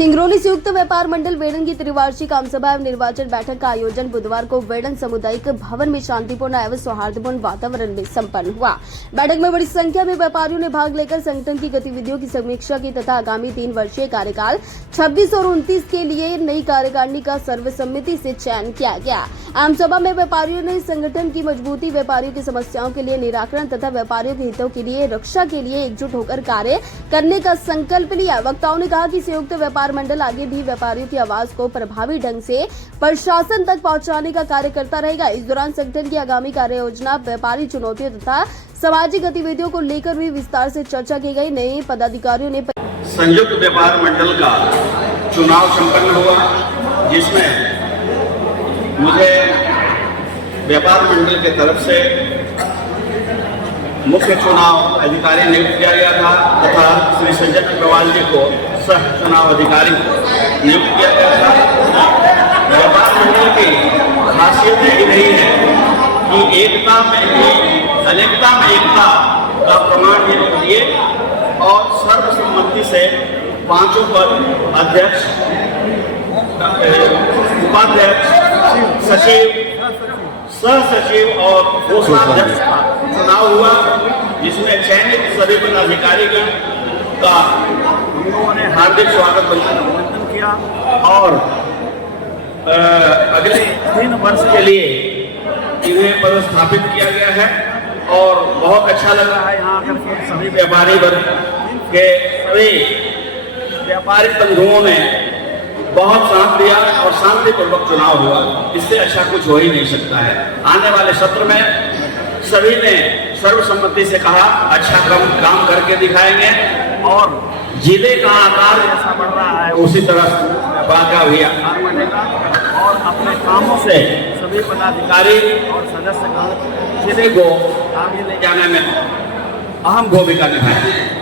सिंगरौली संयुक्त व्यापार मंडल वेडन की त्रिवार्षिक आमसभा एवं निर्वाचन बैठक का आयोजन बुधवार को वेडन सामुदायिक भवन में शांतिपूर्ण एवं सौहार्दपूर्ण वातावरण में संपन्न हुआ। बैठक में बड़ी संख्या में व्यापारियों ने भाग लेकर संगठन की गतिविधियों की समीक्षा की तथा आगामी 3 वर्षीय कार्यकाल 26 और 29 के लिए नई कार्यकारिणी का सर्वसम्मति से चयन किया गया। आमसभा में व्यापारियों ने संगठन की मजबूती, व्यापारियों की समस्याओं के लिए निराकरण तथा व्यापारियों के हितों के लिए रक्षा के लिए एकजुट होकर कार्य करने का संकल्प लिया। वक्ताओं ने कहा कि संयुक्त व्यापार मंडल आगे भी व्यापारियों की आवाज को प्रभावी ढंग से प्रशासन तक पहुंचाने का कार्य करता रहेगा। इस दौरान संगठन की आगामी कार्य योजना, व्यापारी चुनौतियों तथा सामाजिक गतिविधियों को लेकर भी विस्तार से चर्चा की गई। नए पदाधिकारियों ने संयुक्त व्यापार मंडल का चुनाव संपन्न हुआ, जिसमें मुझे व्यापार मंडल की तरफ से मुख्य चुनाव अधिकारी नियुक्त किया गया था तथा श्री संजय अग्रवाल जी को सह चुनाव अधिकारी नियुक्त किया गया था। व्यापार मंडल की खासियत यही रही है कि एकता में ही अनेकता में एकता का प्रमाण दिए और सर्वसम्मति से 5 पद अध्यक्ष, उपाध्यक्ष, सचिव, सह सचिव और कोषाध्यक्ष का चुनाव हुआ, जिसमें चयनित सभी पदाधिकारी का हम लोगों ने हार्दिक स्वागत अभिनंदन किया और अगले 3 वर्ष के लिए इन्हें पदस्थापित किया गया है और बहुत अच्छा लग रहा है यहाँ आकर के सभी व्यापारी वर्ग के सभी व्यापारी बंधुओं ने बहुत साथ दिया और शांतिपूर्वक चुनाव हुआ। इससे अच्छा कुछ हो ही नहीं सकता है। आने वाले सत्र में सभी ने सर्वसम्मति से कहा अच्छा काम करके दिखाएंगे और जिले का आकार जैसा बढ़ रहा है उसी तरह व्यापार का भी आकार बढ़ेगा और अपने कामों से सभी पदाधिकारी और सदस्यगण जिले को आगे ले जाने में अहम भूमिका निभाएंगे।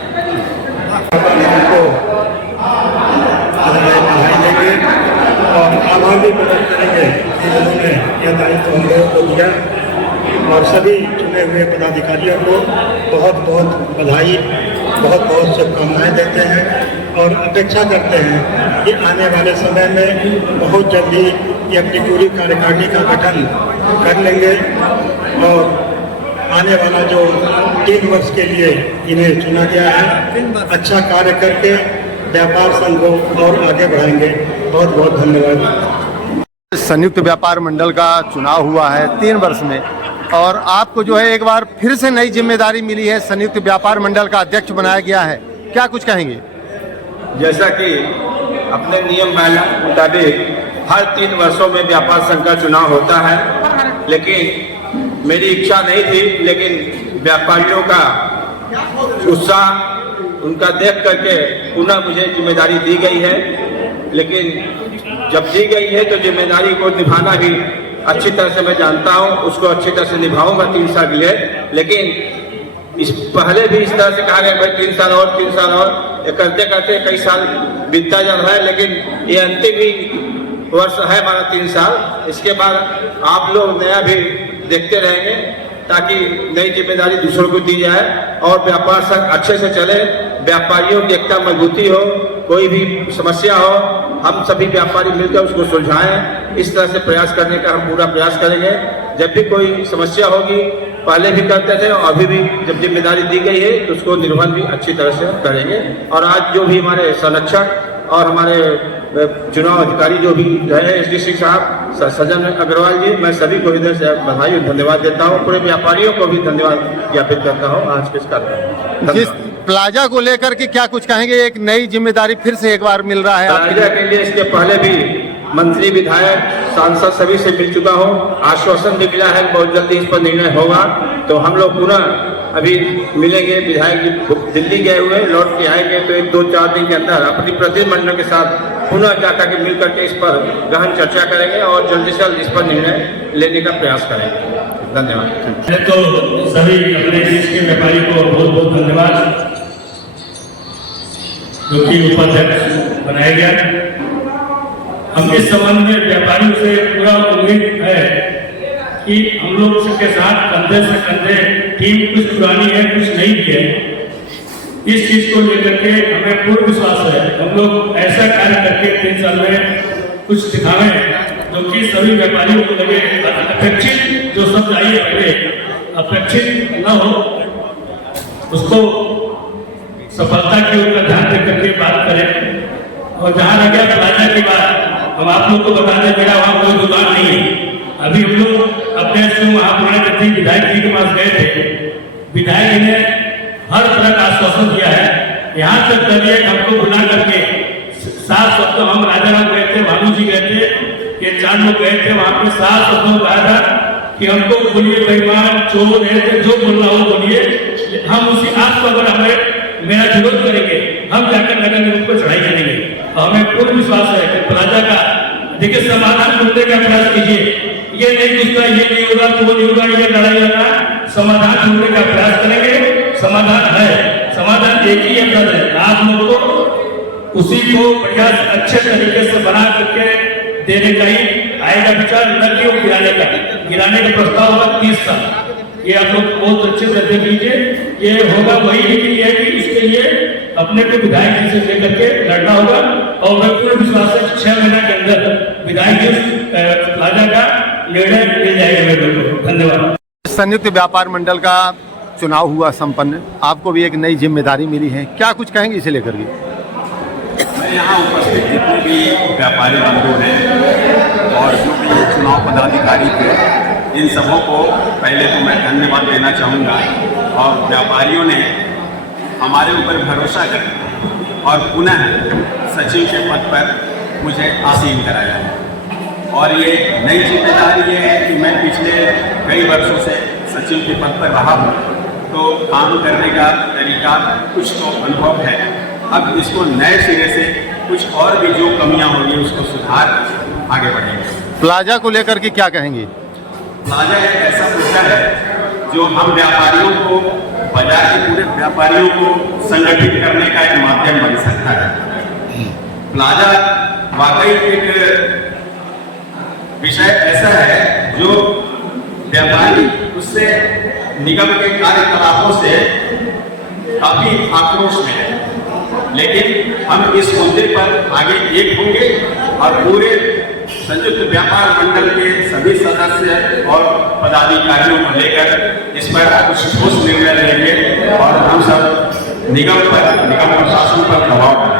और आभार भी प्रकट करेंगे कि उन्होंने यह दायित्व हम लोगों को दिया और सभी चुने हुए पदाधिकारियों को बहुत बहुत बधाई, बहुत बहुत शुभकामनाएं देते हैं और अपेक्षा करते हैं कि आने वाले समय में बहुत जल्दी ये अपनी पूरी कार्यकारिणी का गठन कर लेंगे और आने वाला जो 3 वर्ष के लिए इन्हें चुना गया है, अच्छा कार्य करके व्यापार संघ को और आगे बढ़ाएंगे। बहुत बहुत धन्यवाद। संयुक्त व्यापार मंडल का चुनाव हुआ है 3 वर्ष में और आपको जो है एक बार फिर से नई जिम्मेदारी मिली है, संयुक्त व्यापार मंडल का अध्यक्ष बनाया गया है, क्या कुछ कहेंगे? जैसा कि अपने नियम मुताबिक हर 3 वर्षों में व्यापार संघ का चुनाव होता है, लेकिन मेरी इच्छा नहीं थी, लेकिन व्यापारियों का उत्साह उनका देख करके पुनः मुझे जिम्मेदारी दी गई है। लेकिन जब दी गई है तो जिम्मेदारी को निभाना भी अच्छी तरह से मैं जानता हूँ, उसको अच्छी तरह से निभाऊंगा 3 साल के लिए। लेकिन इस पहले भी इस तरह से कहा गया भाई 3 साल और 3 साल और, ये करते करते कई साल बीतता जा रहा है, लेकिन ये अंतिम ही वर्ष है हमारा 3 साल। इसके बाद आप लोग नया भी देखते रहेंगे ताकि नई जिम्मेदारी दूसरों को दी जाए और व्यापार संघ अच्छे से चले, व्यापारियों की एकता मजबूती हो, कोई भी समस्या हो हम सभी व्यापारी मिलकर उसको सुलझाएं। इस तरह से प्रयास करने का हम पूरा प्रयास करेंगे। जब भी कोई समस्या होगी, पहले भी करते थे और अभी भी जब जिम्मेदारी दी गई है तो उसको निर्वहन भी अच्छी तरह से करेंगे। और आज जो भी हमारे संरक्षक और हमारे चुनाव अधिकारी जो भी रहे एसडी सिंह साहब, सजन अग्रवाल जी, मैं सभी को हृदय से बधाई और धन्यवाद देता हूँ। पूरे व्यापारियों को भी धन्यवाद ज्ञापित करता हूँ आज के इस कार्यक्रम। जिस प्लाजा को लेकर के क्या कुछ कहेंगे? एक नई जिम्मेदारी फिर से एक बार मिल रहा है प्लाजा के लिए। इसके पहले भी मंत्री, विधायक, सांसद सभी से मिल चुका हूँ, आश्वासन भी मिला है बहुत जल्दी इस पर निर्णय होगा। तो हम लोग पुनः अभी मिलेंगे। विधायक जी दिल्ली गए हुए, लौट के आएंगे तो 1-2-4 दिन के अंदर अपनी प्रतिनिधिमंडल के साथ पुनः जाकर के मिल करके इस पर गहन चर्चा करेंगे और जल्दी से जल्द इस पर निर्णय लेने का प्रयास करेंगे। धन्यवाद। तो सभी अपने देश के व्यापारी को बहुत बहुत धन्यवाद, जो कि उपाध्यक्ष बनाया गया। हम इस संबंध में व्यापारियों से पूरा उम्मीद है कि हम लोग सबके साथ कंधे से कंधे, टीम कुछ पुरानी है कुछ नई भी है, इस चीज को लेकर के हमें पूर्ण विश्वास है हम लोग ऐसा कार्य करके 3 साल में कुछ दिखावे जो कि सभी व्यापारियों को लगे अपेक्षित जो शब्द आई है पहले अपेक्षित न हो उसको सफलता की ओर ध्यान दे करके बात करें। और जहाँ रह गया प्लाजा की बात हम आप लोग को बता दें मेरा वहाँ कोई दुकान नहीं है। अभी हम लोग अपने महापुराण गति विधायक जी के पास गए थे, विधायक जी ने हर तरह का आश्वासन दिया है। यहाँ तक करिए हमको बुला करके 7 शब्द हम राजाराम गए थे, भानु जी गए थे, ये 4 लोग गए थे, वहाँ पे 7 शब्दों में कहा था कि हमको बोलिए बेईमान चोर है जो बोलना हो बोलिए, हम उसी आप को अगर हमें मेरा विरोध करेंगे हम जाकर नगर निगम को चढ़ाई करेंगे। और हमें पूर्ण विश्वास है कि प्लाजा का देखिए समाधान ढूंढने का प्रयास कीजिए। ये नहीं पूछता ये नहीं होगा तो वो नहीं होगा, ये लड़ाई होगा, समाधान ढूंढने का प्रयास करेंगे। समाधान है, समाधान एक ही है, आप लोग को उसी को बढ़िया अच्छे तरीके से बना करके देने का ही आएगा विचार, न कि वो गिराने का प्रस्ताव होगा 30 साल। ये आप लोग बहुत अच्छे से देख लीजिए, ये होगा वही, लेकिन ये कि इसके लिए अपने को विधायक जी से लेकर के लड़ना होगा। और मैं पूर्ण विश्वास है 6 महीने के अंदर विधायक जी प्लाजा का निर्णय ले जाएगा मेरे को। धन्यवाद। संयुक्त व्यापार मंडल का चुनाव हुआ संपन्न, आपको भी एक नई जिम्मेदारी मिली है, क्या कुछ कहेंगे इसे लेकर के? मैं यहाँ उपस्थित जितने भी व्यापारी बंधु हैं और जो भी चुनाव पदाधिकारी थे, इन सबों को पहले तो मैं धन्यवाद देना चाहूँगा। और व्यापारियों ने हमारे ऊपर भरोसा कर और पुनः सचिव के पद पर मुझे आसीन कराया है। और ये नई जिम्मेदारी ये है कि मैं पिछले कई वर्षों से सचिव के पद पर रहा हूँ, तो काम करने का तरीका कुछ तो अनुभव है। अब इसको नए सिरे से कुछ और भी जो कमियां होंगी उसको सुधार आगे बढ़ेंगे। प्लाजा को लेकर के क्या कहेंगे? प्लाजा एक ऐसा मुद्दा है जो हम व्यापारियों को, बाजार के पूरे व्यापारियों को संगठित करने का एक माध्यम बन सकता है। प्लाजा वाकई एक विषय ऐसा है जो व्यापारी उससे निगम के कार्यकलापों से काफी आक्रोश में है, लेकिन हम इस मुद्दे पर आगे एक होंगे और पूरे संयुक्त व्यापार मंडल के सभी सदस्य और पदाधिकारियों को लेकर इस पर कुछ ठोस निर्णय लेंगे और हम सब निगम प्रशासन पर दबाव डालेंगे।